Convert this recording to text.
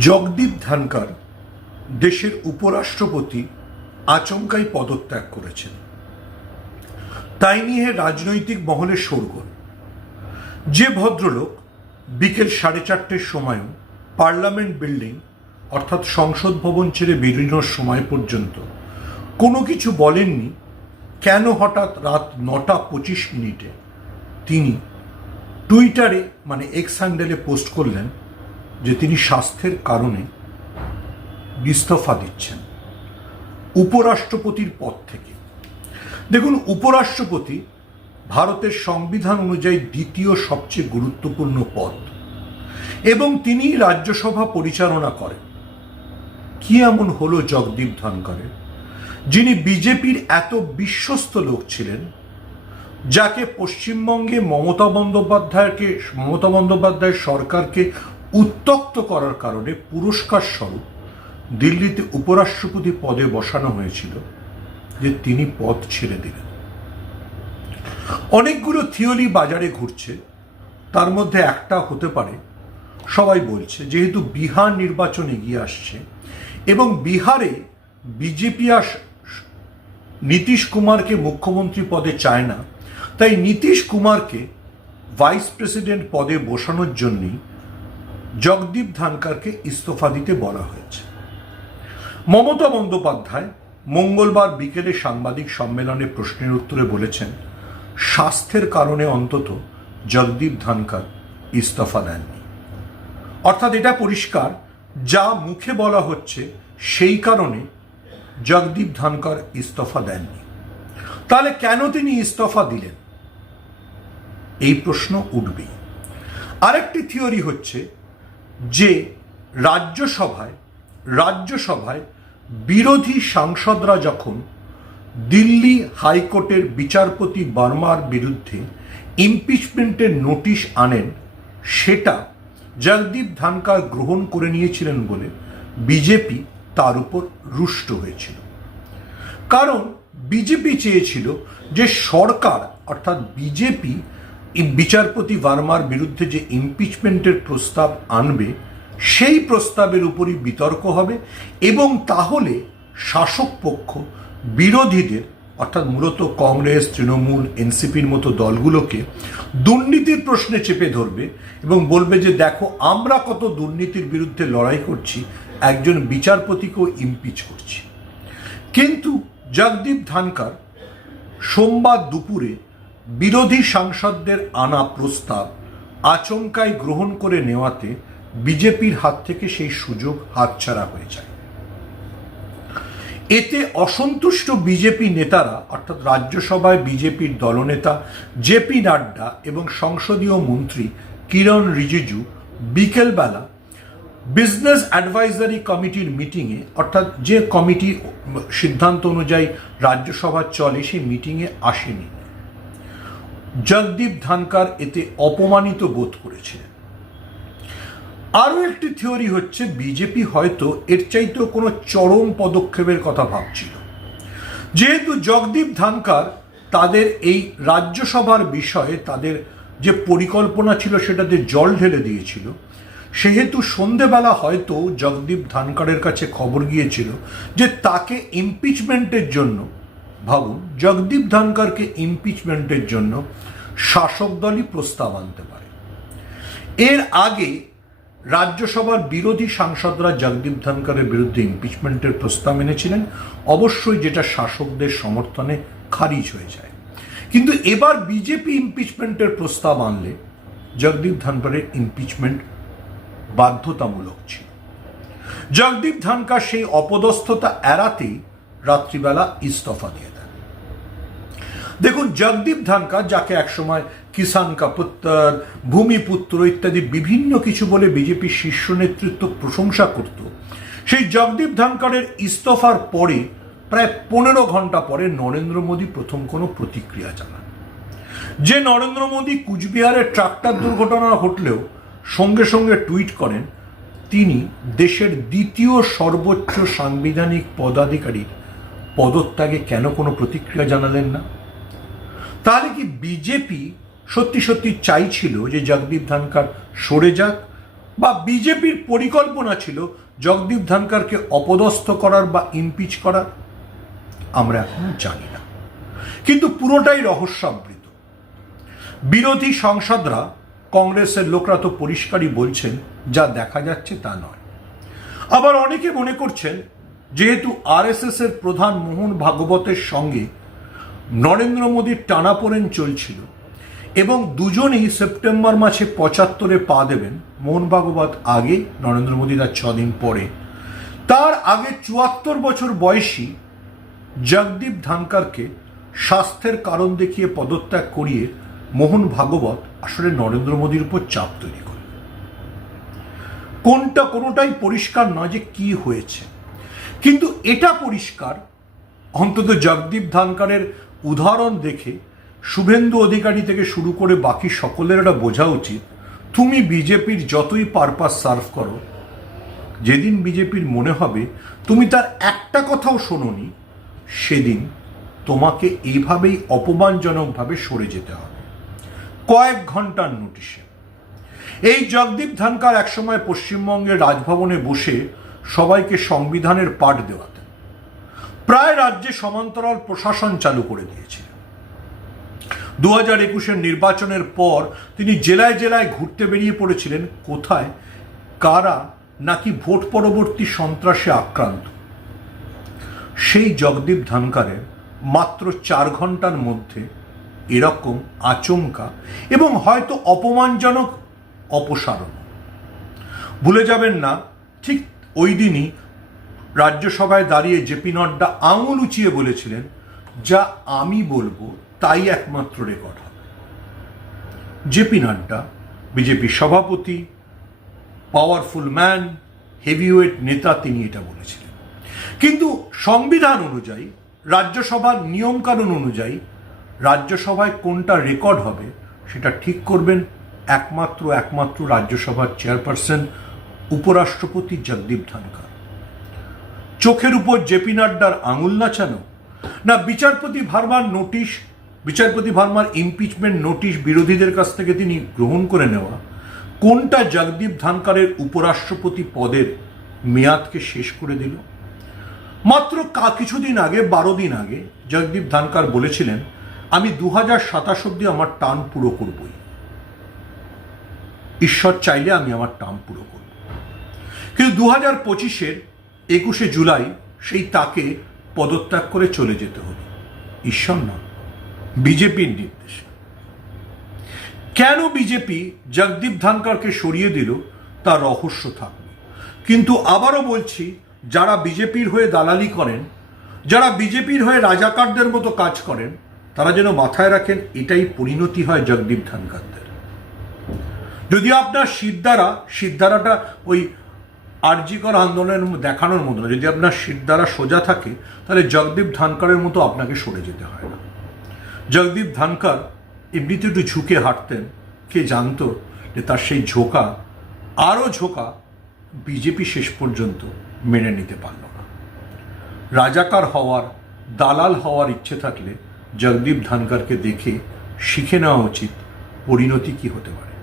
জগদীপ ধানকার দেশের উপরাষ্ট্রপতি আচমকাই পদত্যাগ করেছেন। তাই নিয়ে রাজনৈতিক মহলে শোরগোল যে ভদ্রলোক বিকেল সাড়ে চারটের সময়ও পার্লামেন্ট বিল্ডিং অর্থাৎ সংসদ ভবন ছেড়ে বেরোনোর সময় পর্যন্ত কোনো কিছু বলেননি, কেন হঠাৎ রাত নটা পঁচিশ মিনিটে তিনি টুইটারে মানে এক্স হ্যান্ডেলে পোস্ট করলেন যে তিনি স্বাস্থ্যের কারণে ইস্তফা দিচ্ছেন উপরাষ্ট্রপতির পদ থেকে। দেখুন, উপরাষ্ট্রপতি ভারতের সংবিধান অনুযায়ী দ্বিতীয় সবচেয়ে গুরুত্বপূর্ণ পদ। এবং তিনি রাজ্যসভা পরিচালনা করেন। কি এমন হলো জগদীপ ধনকরের যিনি বিজেপির এত বিশ্বস্ত লোক ছিলেন, যাকে পশ্চিমবঙ্গে মমতা বন্দ্যোপাধ্যায়কে, মমতা বন্দ্যোপাধ্যায়ের সরকারকে উত্তক্ত করার কারণে পুরস্কার স্বরূপ দিল্লিতে উপরাষ্ট্রপতি পদে বসানো হয়েছিল যে তিনি পদ ছেড়ে দিলেন। অনেকগুলো থিওরি বাজারে ঘুরছে। তার মধ্যে একটা হতে পারে, সবাই বলছে, যেহেতু বিহার নির্বাচন এগিয়ে আসছে এবং বিহারে বিজেপি আস নীতিশ কুমারকে মুখ্যমন্ত্রী পদে চায় না, তাই নীতিশ কুমারকে ভাইস প্রেসিডেন্ট পদে বসানোর জন্যই জগদীপ ধানকারকে ইস্তফা দিতে বলা হয়েছে। মমতা বন্দ্যোপাধ্যায় মঙ্গলবার বিকেলে সাংবাদিক সম্মেলনে প্রশ্নের উত্তরে বলেছেন, স্বাস্থ্যের কারণে অন্তত জগদীপ ধানকার ইস্তফা দেননি। অর্থাৎ এটা পরিষ্কার, যা মুখে বলা হচ্ছে সেই কারণে জগদীপ ধানকার ইস্তফা দেননি। তাহলে কেন তিনি ইস্তফা দিলেন? এই প্রশ্ন উঠবেই। আরেকটি থিওরি হচ্ছে যে রাজ্যসভায় রাজ্যসভায় বিরোধী সাংসদরা যখন দিল্লি হাইকোর্টের বিচারপতি বার্মার বিরুদ্ধে ইমপিচমেন্টের নোটিশ আনেন, সেটা জগদীপ ধানকার গ্রহণ করে নিয়েছিলেন বলে বিজেপি তার উপর রুষ্ট হয়েছিল। কারণ বিজেপি চেয়েছিল যে সরকার, অর্থাৎ বিজেপি বিচারপতি ভার্মার বিরুদ্ধে যে ইমপিচমেন্টের প্রস্তাব আনবে, সেই প্রস্তাবের উপরই বিতর্ক হবে এবং তাহলে শাসক পক্ষ বিরোধীদের, অর্থাৎ মূলত কংগ্রেস, তৃণমূল, এনসিপির মতো দলগুলোকে দুর্নীতির প্রশ্নে চেপে ধরবে এবং বলবে যে, দেখো, আমরা কত দুর্নীতির বিরুদ্ধে লড়াই করছি, একজন বিচারপতিকেও ইমপিচ করছি। কিন্তু জগদীপ ধানকার সোমবার দুপুরে বিরোধী সাংসদদের আনা প্রস্তাব আচমকায় গ্রহণ করে নেওয়াতে বিজেপির হাত থেকে সেই সুযোগ হাতছাড়া হয়ে যায়। এতে অসন্তুষ্ট বিজেপি নেতারা, অর্থাৎ রাজ্যসভায় বিজেপির দলনেতা জেপি নাড্ডা এবং সংসদীয় মন্ত্রী কিরণ রিজিজু বিকেলবেলা বিজনেস অ্যাডভাইজারি কমিটির মিটিংয়ে, অর্থাৎ যে কমিটি সিদ্ধান্ত অনুযায়ী রাজ্যসভা চলে, সেই মিটিংয়ে আসেনি। জগদীপ ধানকার এতে অপমানিত বোধ করেছিলেন আরও একটি থিওরি হচ্ছে, বিজেপি হয়তো এর চাইতেও কোনো চরম পদক্ষেপের কথা ভাবছিল। যেহেতু জগদীপ ধানকার তাদের এই রাজ্যসভার বিষয়ে তাদের যে পরিকল্পনা ছিল সেটাতে জল ঢেলে দিয়েছিল, সেহেতু সন্ধেবেলা হয়তো জগদীপ ধানকারের কাছে খবর গিয়েছিল যে তাকে ইমপিচমেন্টের জন্য ভাবুন, জগদীপ ধানকারকে ইমপিচমেন্টের জন্য শাসক দলই প্রস্তাব আনতে পারে। এর আগে রাজ্যসভার বিরোধী সাংসদরা জগদীপ ধনকরের বিরুদ্ধে ইমপিচমেন্টের প্রস্তাব এনেছিলেন। অবশ্যই যেটা শাসকদের সমর্থনে খারিজ হয়ে যায়। কিন্তু এবার বিজেপি ইমপিচমেন্টের প্রস্তাব আনলে জগদীপ ধনকরের ইমপিচমেন্ট বাধ্যতামূলক ছিল। জগদীপ ধনকর সেই অপদস্থতা এড়াতেই রাত্রিবেলা ইস্তফা দিয়ে দেন দেখুন, জগদীপ ধানকা যাকে একসময় কিষান কা পুত্র ভূমিপুত্র ইত্যাদি বিভিন্ন কিছু বলে বিজেপির শীর্ষ নেতৃত্ব প্রশংসা করত, সেই জগদীপ ধানকারের ইস্তফার পরে প্রায় পনেরো ঘণ্টা পরে নরেন্দ্র মোদী প্রথম কোনো প্রতিক্রিয়া জানান। যে নরেন্দ্র মোদী কুচবিহারে ট্রাক্টর দুর্ঘটনা ঘটলেও সঙ্গে সঙ্গে টুইট করেন, তিনি দেশের দ্বিতীয় সর্বোচ্চ সাংবিধানিক পদাধিকারীর পদত্যাগে কেন কোনো প্রতিক্রিয়া জানালেন না? তাহলে কি বিজেপি সত্যি সত্যি চাইছিল যে জগদীপ ধানকার সরে যাক বা বিজেপির পরিকল্পনা ছিল জগদীপ ধনকরকে অপদস্থ করার বা ইমপিচ করার। আমরা এখনও জানি না। কিন্তু পুরোটাই রহস্যাবৃত। বিরোধী সংসদরা কংগ্রেসের লোকরা তো পরিষ্কারই বলছেন, যা দেখা যাচ্ছে তা নয়। আবার অনেকে মনে করছেন, যেহেতু আরএসএস এর প্রধান মোহন ভাগবতের সঙ্গে নরেন্দ্র মোদীর টানাপোড়েন চলছিল এবং দুজনেই সেপ্টেম্বর মাসে পঁচাত্তরে পা দেবেন মোহন ভাগবত আগে, নরেন্দ্র মোদী তার ছদিন পরে। তার আগে চুয়াত্তর বছর বয়সী জগদীপ ধানকারকে স্বাস্থ্যের কারণ দেখিয়ে পদত্যাগ করিয়ে মোহন ভাগবত আসলে নরেন্দ্র মোদীর উপর চাপ তৈরি করে। কোনটা কোনোটাই পরিষ্কার নয় যে কি হয়েছে। কিন্তু এটা পরিষ্কার, অন্তত জগদীপ ধানকারের উদাহরণ দেখে শুভেন্দু অধিকারী থেকে শুরু করে বাকি সকলের এটা বোঝা উচিত, তুমি বিজেপির যতই পারপাস সার্ভ করো, যেদিন বিজেপির মনে হবে তুমি তার একটা কথাও শোনোনি, সেদিন তোমাকে এইভাবেই অপমানজনকভাবে সরে যেতে হবে। কয়েক ঘণ্টার নোটিশে। এই জগদীপ ধানকার একসময় পশ্চিমবঙ্গের রাজভবনে বসে সবাইকে সংবিধানের পাঠ দেওয়াতেন প্রায় রাজ্যে সমান্তরাল প্রশাসন চালু করে দিয়েছিলেন দু হাজার একুশের নির্বাচনের পর তিনি জেলায় জেলায় ঘুরতে বেরিয়ে পড়েছিলেন। কোথায়, কারা, নাকি ভোট পরবর্তী সন্ত্রাসে আক্রান্ত? সেই জগদীপ ধানকারের মাত্র চার ঘণ্টার মধ্যে এরকম আচমকা এবং হয়তো অপমানজনক অপসারণ। ভুলে যাবেন না, ঠিক ওই দিনই রাজ্যসভায় দাঁড়িয়ে জেপি নড্ডা আঙুল উঁচিয়ে বলেছিলেন, যা আমি বলব তাই একমাত্র রেকর্ড হবে। জেপি নাড্ডা বিজেপি সভাপতি, পাওয়ারফুল ম্যান, হেভিওয়েট নেতা, তিনি এটা বলেছিলেন। কিন্তু সংবিধান অনুযায়ী, রাজ্যসভার নিয়মকানুন অনুযায়ী, রাজ্যসভায় কোনটা রেকর্ড হবে সেটা ঠিক করবেন একমাত্র একমাত্র রাজ্যসভার চেয়ারপারসন, উপরাষ্ট্রপতি জগদীপ ধনকর চোখের উপর জেপি নাড্ডার আঙুল নাচানো? না বিচারপতি ভার্মার নোটিশ, বিচারপতি ভার্মার ইমপিচমেন্ট নোটিশ বিরোধীদের কাছ থেকে তিনি গ্রহণ করে নেওয়া? কোনটা জগদীপ ধানকারের উপরাষ্ট্রপতি পদের মেয়াদকে শেষ করে দিল? মাত্র কা কিছুদিন আগে, বারো দিন আগে, জগদীপ ধানকার বলেছিলেন, আমি দু হাজার সাতাশ অব্দি আমার টান পুরো করবই। ঈশ্বর চাইলে আমি আমার টান পুরো করব। কিন্তু দু হাজার পঁচিশের একুশে জুলাই সেই তাকে পদত্যাগ করে চলে যেতে হবে ঈশ্বর না বিজেপির নির্দেশে। কেন বিজেপি জগদীপ ধানকারকে সরিয়ে দিল তার রহস্য থাকবে। কিন্তু আবারও বলছি, যারা বিজেপির হয়ে দালালি করেন, যারা বিজেপির হয়ে রাজাকারদের মতো কাজ করেন, তারা যেন মাথায় রাখেন, এটাই পরিণতি হয় জগদীপ ধানকারদের যদি আপনার সিদ্ধারা সিদ্ধারাটা ওই আরজিকর আন্দোলনের দেখানোর মতো না। যদি আপনার সিদ্ধারা সোজা থাকে, তাহলে জগদীপ ধানকারের মতো আপনাকে সরে যেতে হয় না। জগদীপ ধানকার এমনিতে একটু ঝুঁকে হাঁটতেন। কে জানতো যে তার সেই ঝোঁকা, আরও ঝোঁকা বিজেপি শেষ পর্যন্ত মেনে নিতে পারল না। রাজাকার হওয়ার, দালাল হওয়ার ইচ্ছে থাকলে জগদীপ ধানকারকে দেখে শিখে নেওয়া উচিত পরিণতি কি হতে পারে।